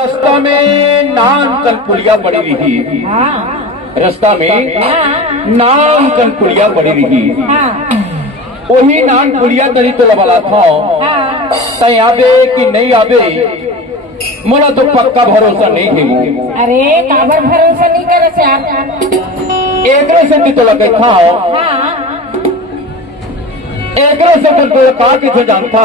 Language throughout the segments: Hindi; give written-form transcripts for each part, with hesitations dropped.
रास्ता में नाम कनपुलिया पड़ी रही। रास्ता में नाम कनपुलिया पड़ी रही। वही नान पुलिया तरी तो लबला था तय आबे कि नहीं आबे मोला तो पक्का भरोसा नहीं है। अरे काबर भरोसा नहीं करे से आप एकरे से तो लगे था एकरे से तो का किसे जानता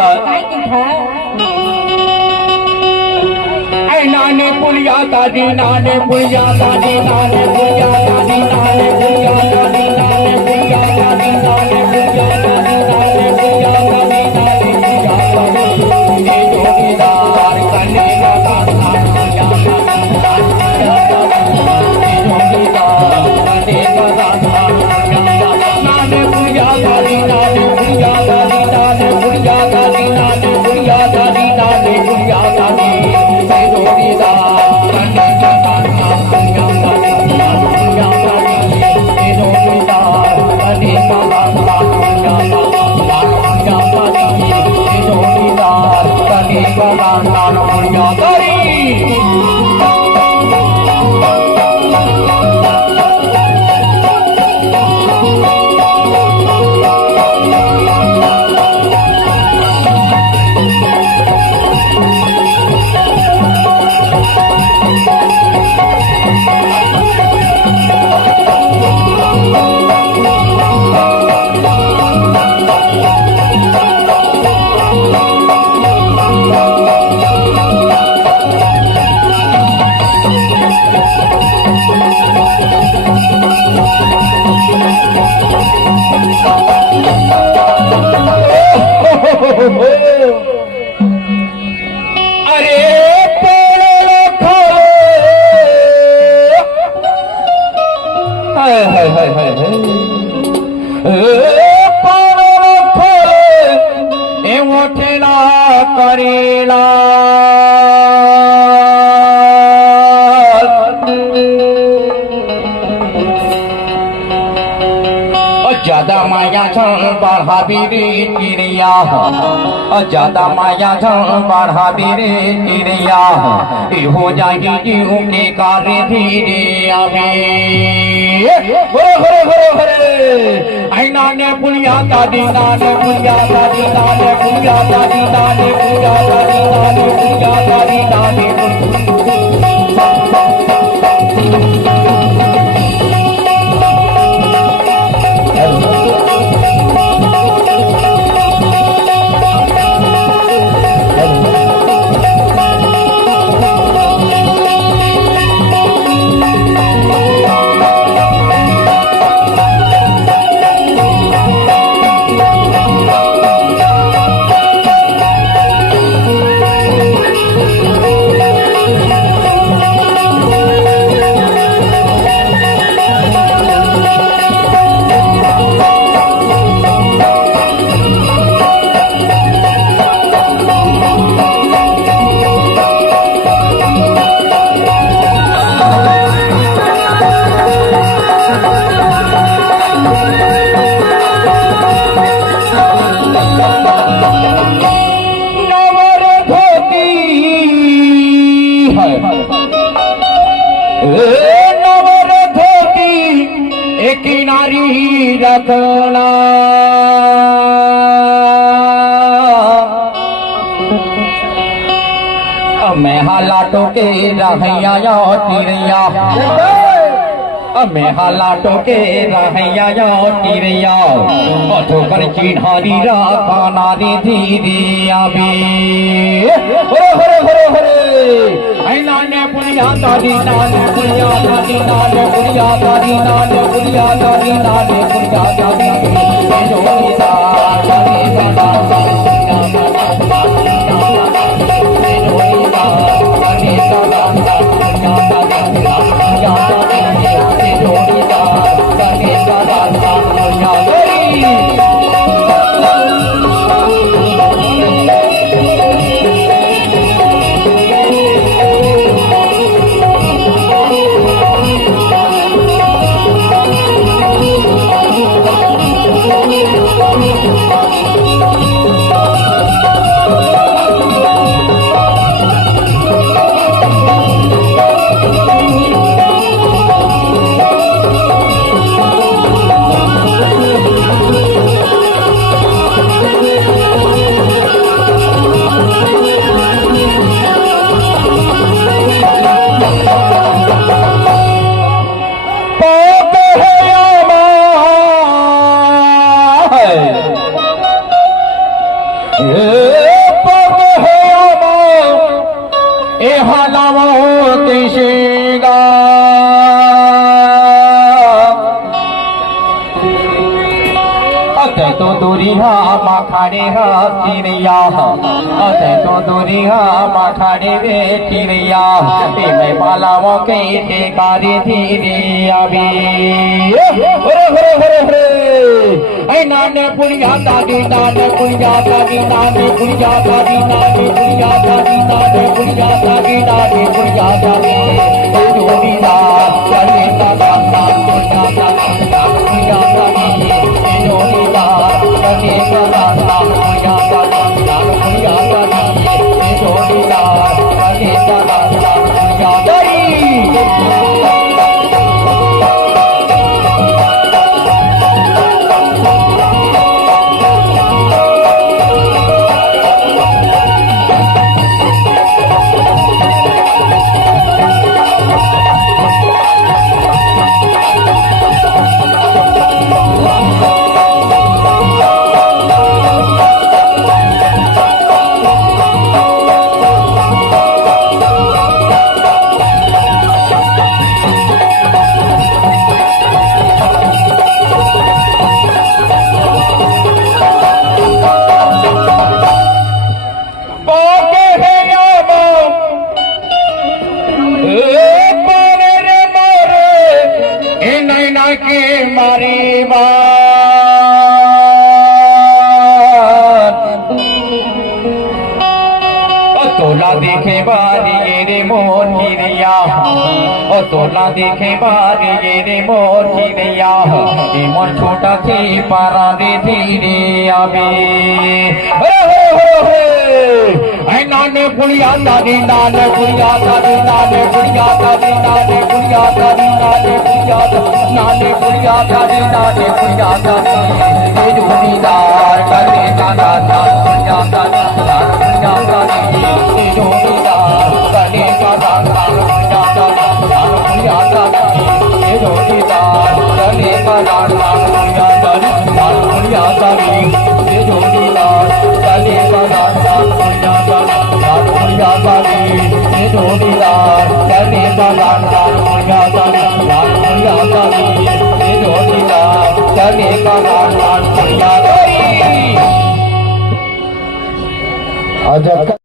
नाने पुलिया दादी नाने पुलिया दादी नाने पुलिया दादी नाने पुलिया दादी नाने पुलिया दादी नाने पुलिया दादी नाने पुलिया दादी नाने पुलिया दादी ये जोड़ीदार कने का दादा पुलिया दादी ये जोड़ीदार कने का दादा नाने पुलिया दादी नाने पुलिया दादी नाने पुलिया दादी नाने पुलिया दादी नाने पुलिया दादी ज्यादा माया बढ़ावी रे किरिया ज्यादा माया बढ़ावी रे किरिया हो जाएगी जीव के कार्य धीरे आवे आई नाने पुलिया दादी नाने पुलिया दादी नाने पुलिया दादी नाने पुलिया दादी नाने पुलिया दादी नाने किनारी रखना मैं हालाटों के रहैया तिरैया मैं हालाटों के रहैया तिरैया ठोकर चिन्हारी रखाना रे धीरे आवे नाने पुलिया दादी नाने पुलिया दादी नाने पुलिया दादी नाने पुलिया दादी नाने पुलिया दादी जोड़ीदार कने का दादा कने का दादा जोड़ीदार कने का दादा पग है ए हालावो दिशेगा अते तो दूरिया माखाड़े तीरिया अते तो दूरिया माखाड़े तीरिया मैं पालावों के टेकारी धीरे अभी ऐ नाने पुलिया दादी नाने पुलिया दादी नाने पुलिया दादी नाने पुलिया दादी नाने पुलिया दादी नाने पुलिया दादी जोड़ीदा चले दादा पुलिया दादी पुलिया दादी जोड़ीदा चले दादा पुलिया दादी पुलिया दादी जोड़ीदा चले दादा पुलिया दादी के मारी बात तोला देखे बारी रे मोर हिरिया तोला देखे बारी रे मोर हिरिया मोर छोटा थी पारा रे धीरे आवे नाने पुलिया दादी नाने पुलिया दादी नाने पुलिया दादी नाने पुलिया दादी नाने पुलिया नाने पुलिया दादी नाने पुलिया दादी ये जोड़ीदार करे दादा पुलिया दादी पुलिया दादी ये जोड़ीदार करे दादा पुलिया दादी पुलिया दादी ये जोड़ीदार करे दादा पुलिया दादी पुलिया दादी ये जोड़ीदार करे दादा पुलिया पुलिया दादी ये जोड़ीदार चले दादा पुलिया दादी पुलिया दादी ये जोड़ीदार चले दादा पुलिया दादी।